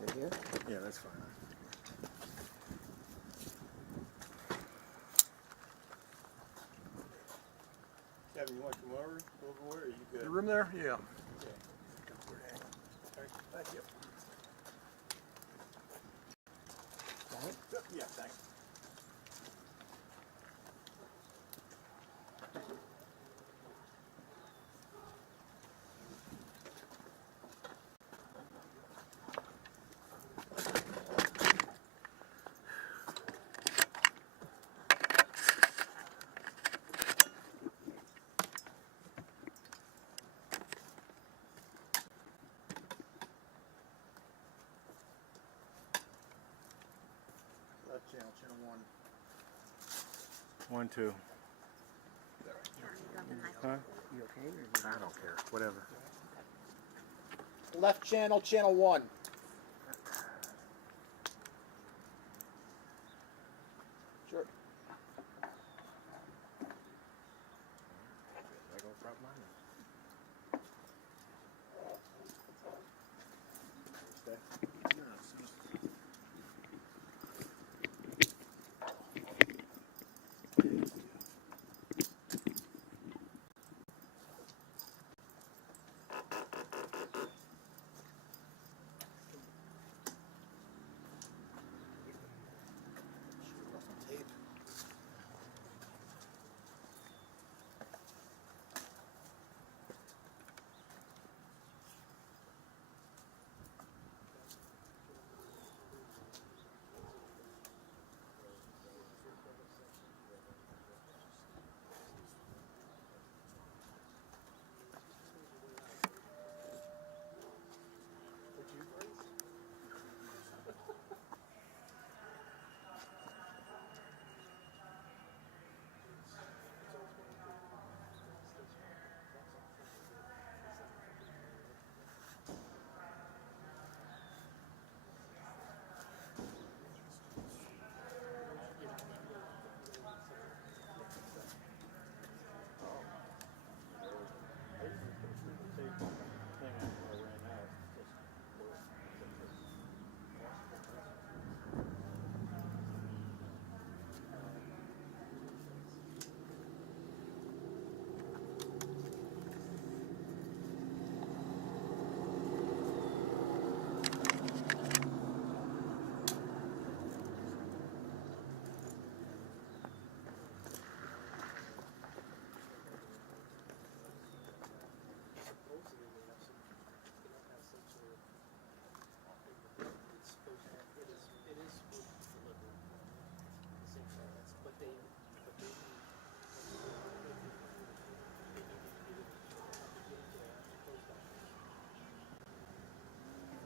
Right here? Yeah, that's fine. Kevin, you want to come over where? Are you good? The room there? Yeah. Okay. Thank you. Yeah, thanks. Left channel, channel 1. 1, 2. Huh? You okay? Or I don't care. Whatever. left channel, channel 1. Sure. I go front line.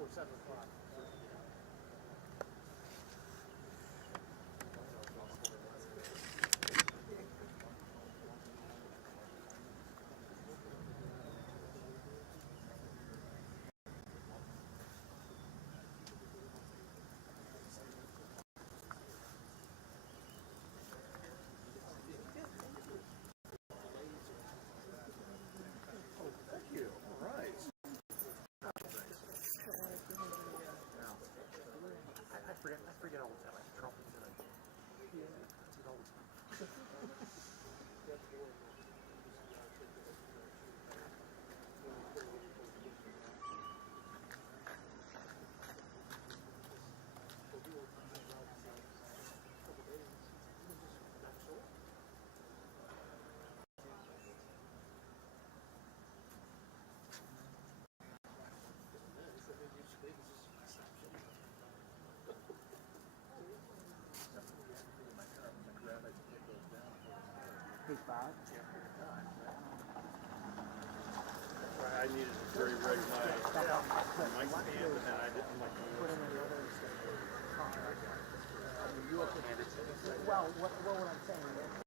Before 7 o'clock. I forget all the time. I Trump is in it. Hey, Bob. I needed to re-rig my mic stand, and then I didn't like the Put in another. You okay? Well, what I'm saying is,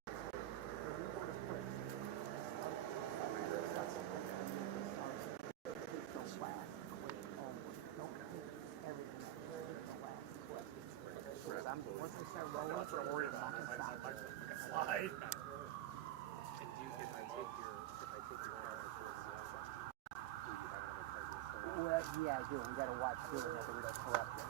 once we start rolling, That's what I'm worried about. fucking stop. Slide. And do you, if I take your camera towards the outside, do you have another card? Well, yeah, I do. We got to watch doing that, so we don't corrupt it.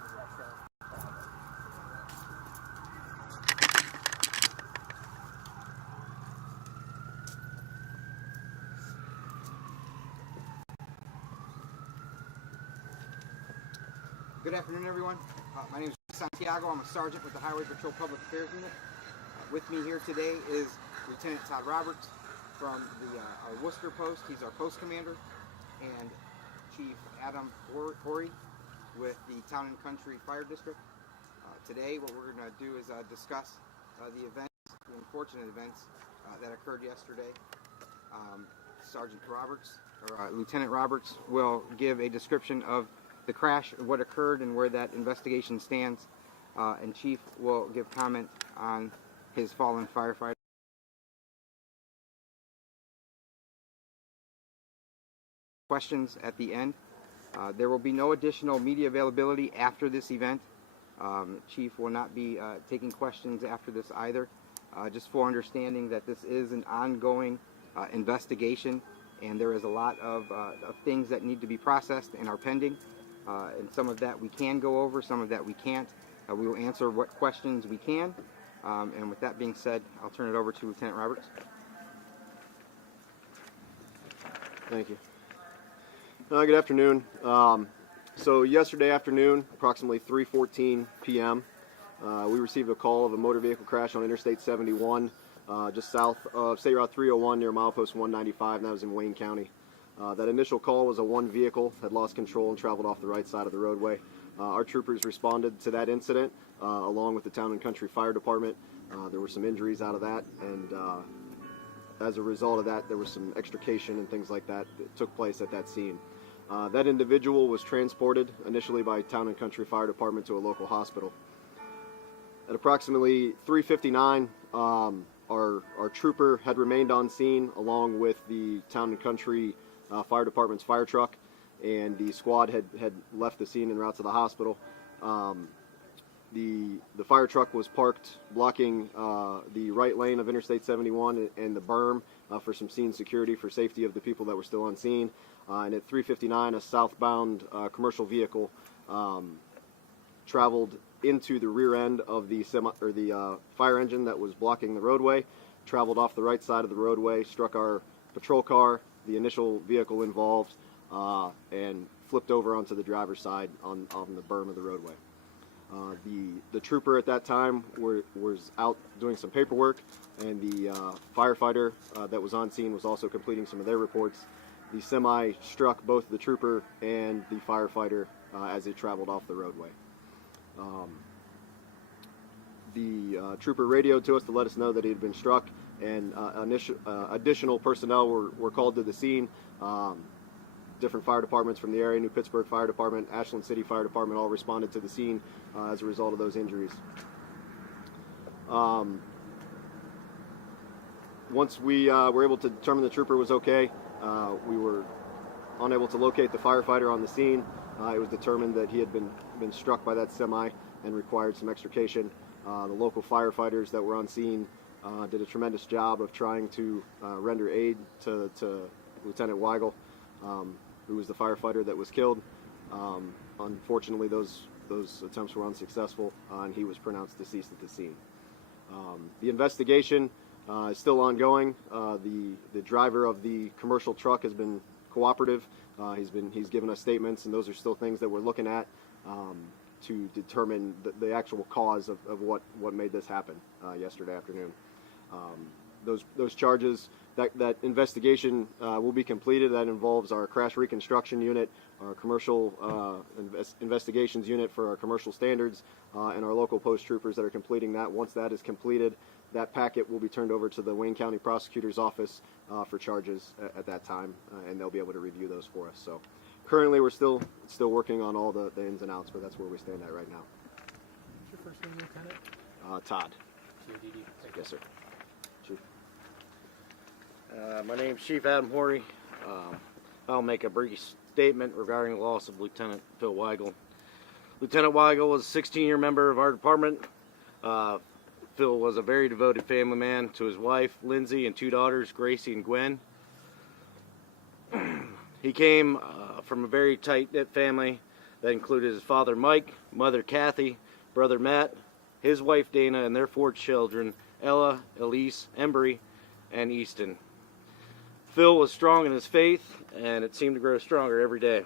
Good afternoon, everyone. My name is Santiago. I'm a sergeant with the Highway Patrol Public Affairs Unit. With me here today is Lieutenant Todd Roberts from our Worcester post. He's our post commander, and Chief Adam Hory with the Town and Country Fire District. Today, what we're going to do is discuss the events, the unfortunate events that occurred yesterday. Lieutenant Roberts will give a description of the crash, what occurred, and where that investigation stands. And Chief will give comment on his fallen firefighter. Questions at the end. There will be no additional media availability after this event. Chief will not be taking questions after this either. Just for understanding that this is an ongoing investigation, and there is a lot of things that need to be processed and are pending. And some of that we can go over, some of that we can't. We will answer what questions we can. And with that being said, I'll turn it over to Lieutenant Roberts. Thank you. Good afternoon. So yesterday afternoon, approximately 3:14 p.m., we received a call of a motor vehicle crash on Interstate 71, just south of State Route 301 near milepost 195, and that was in Wayne County. That initial call was one vehicle had lost control and traveled off the right side of the roadway. Our troopers responded to that incident along with the Town and Country Fire Department. There were some injuries out of that, and as a result of that, there was some extrication and things like that took place at that scene. That individual was transported initially by Town and Country Fire Department to a local hospital. At approximately 3:59, our trooper had remained on scene along with the Town and Country Fire Department's fire truck, and the squad had left the scene en route to the hospital. The fire truck was parked blocking the right lane of Interstate 71 and the berm for some scene security for safety of the people that were still on scene. And at 3:59, a southbound commercial vehicle traveled into the rear end of the fire engine that was blocking the roadway, traveled off the right side of the roadway, struck our patrol car, the initial vehicle involved, and flipped over onto the driver's side on the berm of the roadway. The trooper at that time was out doing some paperwork, and the firefighter that was on scene was also completing some of their reports. The semi struck both the trooper and the firefighter as it traveled off the roadway. The trooper radioed to us to let us know that he had been struck, and additional personnel were called to the scene. Different fire departments from the area, New Pittsburgh Fire Department, Ashland City Fire Department, all responded to the scene as a result of those injuries. Once we were able to determine the trooper was okay, we were unable to locate the firefighter on the scene. It was determined that he had been struck by that semi and required some extrication. The local firefighters that were on scene did a tremendous job of trying to render aid to Lieutenant Wigal, who was the firefighter that was killed. Unfortunately, those attempts were unsuccessful, and he was pronounced deceased at the scene. The investigation is still ongoing. The driver of the commercial truck has been cooperative. He's given us statements, and those are still things that we're looking at to determine the actual cause of what made this happen yesterday afternoon. Those charges, that investigation will be completed. That involves our crash reconstruction unit, our commercial investigations unit for our commercial standards, and our local post troopers that are completing that. Once that is completed, that packet will be turned over to the Wayne County Prosecutor's Office for charges at that time, and they'll be able to review those for us. So currently we're still working on all the ins and outs, but that's where we stand at right now. What's your first name, Lieutenant? Todd. T-O-D-D. Yes, sir. Chief. My name is Chief Adam Hory. I'll make a brief statement regarding the loss of Lieutenant Phil Wigal. Lieutenant Wigal was a 16-year member of our department. Phil was a very devoted family man to his wife, Lindsay, and two daughters, Gracie and Gwen. He came from a very tight-knit family that included his father, Mike, mother, Kathy, brother, Matt, his wife, Dana, and their 4 children, Ella, Elise, Embry, and Easton. Phil was strong in his faith, and it seemed to grow stronger every day.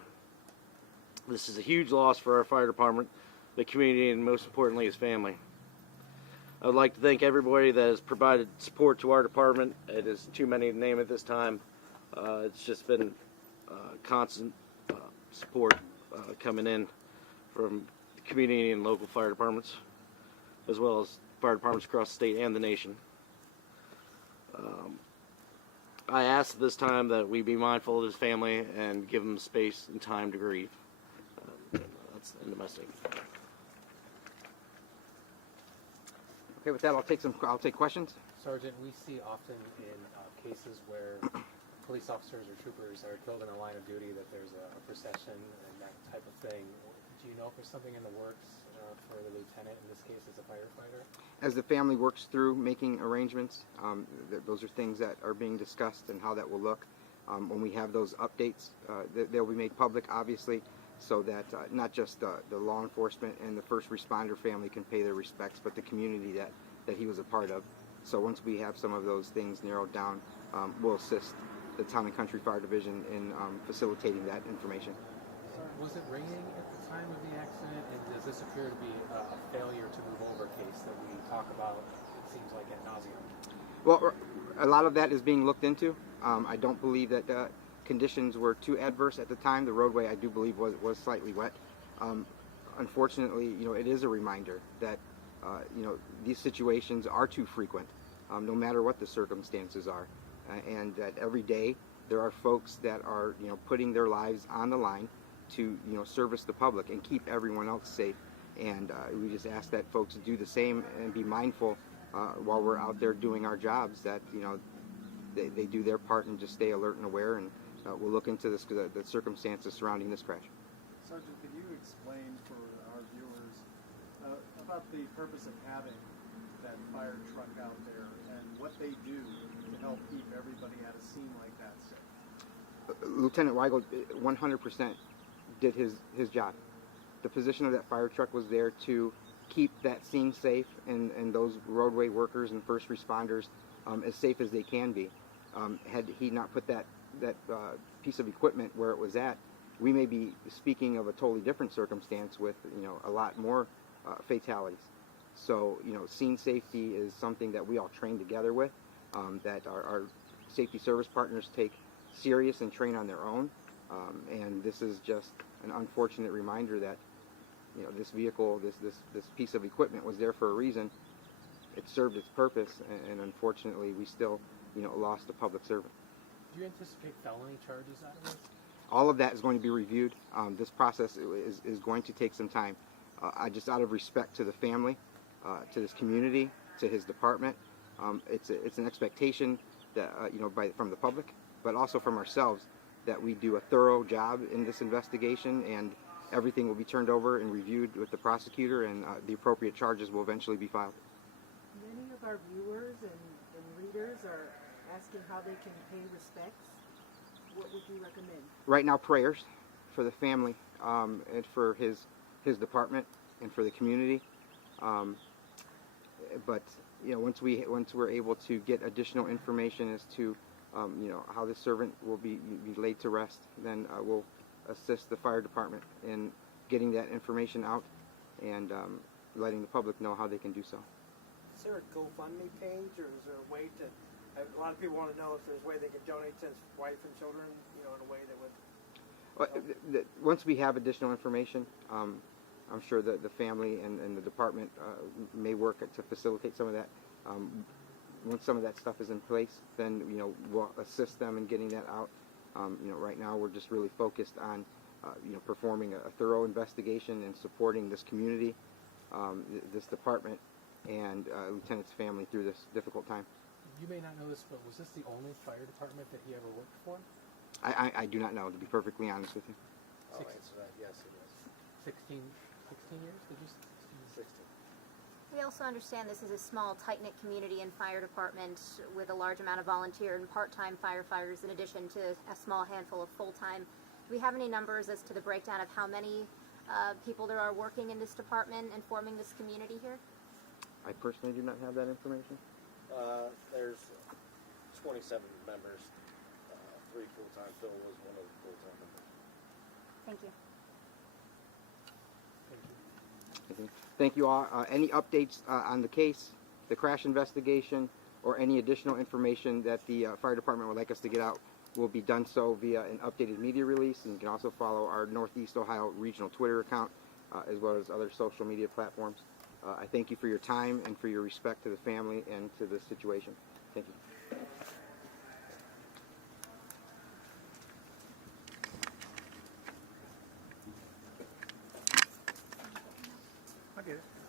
This is a huge loss for our fire department, the community, and most importantly, his family. I would like to thank everybody that has provided support to our department. It is too many to name at this time. It's just been constant support coming in from the community and local fire departments, as well as fire departments across the state and the nation. I ask at this time that we be mindful of his family and give him space and time to grieve. That's the end of my statement. Okay, with that, I'll take questions. Sergeant, we see often in cases where police officers or troopers are killed in a line of duty that there's a procession and that type of thing. Do you know if there's something in the works for the lieutenant, in this case as a firefighter? As the family works through making arrangements, those are things that are being discussed and how that will look. When we have those updates, they'll be made public, obviously, so that not just the law enforcement and the first responder family can pay their respects, but the community that he was a part of. So once we have some of those things narrowed down, we'll assist the Town and Country Fire Division in facilitating that information. Was it raining at the time of the accident, and does this appear to be a failure to move over case that we talk about, it seems like, ad nauseum? Well, a lot of that is being looked into. I don't believe that conditions were too adverse at the time. The roadway, I do believe, was slightly wet. Unfortunately, it is a reminder that these situations are too frequent, no matter what the circumstances are, and that every day there are folks that are putting their lives on the line to service the public and keep everyone else safe. And we just ask that folks do the same and be mindful while we're out there doing our jobs, that they do their part and just stay alert and aware. And we'll look into the circumstances surrounding this crash. Sergeant, could you explain for our viewers about the purpose of having that fire truck out there and what they do to help keep everybody at a scene like that safe? Lieutenant Wigal 100% did his job. The position of that fire truck was there to keep that scene safe and those roadway workers and first responders as safe as they can be. Had he not put that piece of equipment where it was at, we may be speaking of a totally different circumstance with a lot more fatalities. So scene safety is something that we all train together with, that our safety service partners take serious and train on their own. And this is just an unfortunate reminder that this vehicle, this piece of equipment was there for a reason. It served its purpose, and unfortunately we still lost a public servant. Do you anticipate felony charges out of this? All of that is going to be reviewed. This process is going to take some time. I just, out of respect to the family, to this community, to his department, it's an expectation that from the public, but also from ourselves, that we do a thorough job in this investigation, and everything will be turned over and reviewed with the prosecutor, and the appropriate charges will eventually be filed. Many of our viewers and readers are asking how they can pay respects. What would you recommend? Right now, prayers for the family and for his department and for the community. But once we're able to get additional information as to how the servant will be laid to rest, then we'll assist the fire department in getting that information out and letting the public know how they can do so. Is there a GoFundMe page, or is there a way to? A lot of people want to know if there's a way they could donate to his wife and children, in a way that would. Once we have additional information, I'm sure that the family and the department may work to facilitate some of that. Once some of that stuff is in place, then we'll assist them in getting that out. Right now we're just really focused on performing a thorough investigation and supporting this community, this department, and Lieutenant's family through this difficult time. You may not know this, but was this the only fire department that he ever worked for? I do not know, to be perfectly honest with you. I'll answer that. Yes, it was. 16 years? Did you say 16? We also understand this is a small, tight-knit community and fire department with a large amount of volunteer and part-time firefighters in addition to a small handful of full-time. Do we have any numbers as to the breakdown of how many people there are working in this department and forming this community here? I personally do not have that information. There's 27 members, 3 full-time. Phil was one of the full-time members. Thank you. Thank you all. Any updates on the case, the crash investigation, or any additional information that the fire department would like us to get out will be done so via an updated media release, and you can also follow our Northeast Ohio Regional Twitter account as well as other social media platforms. I thank you for your time and for your respect to the family and to the situation. Thank you. I get it.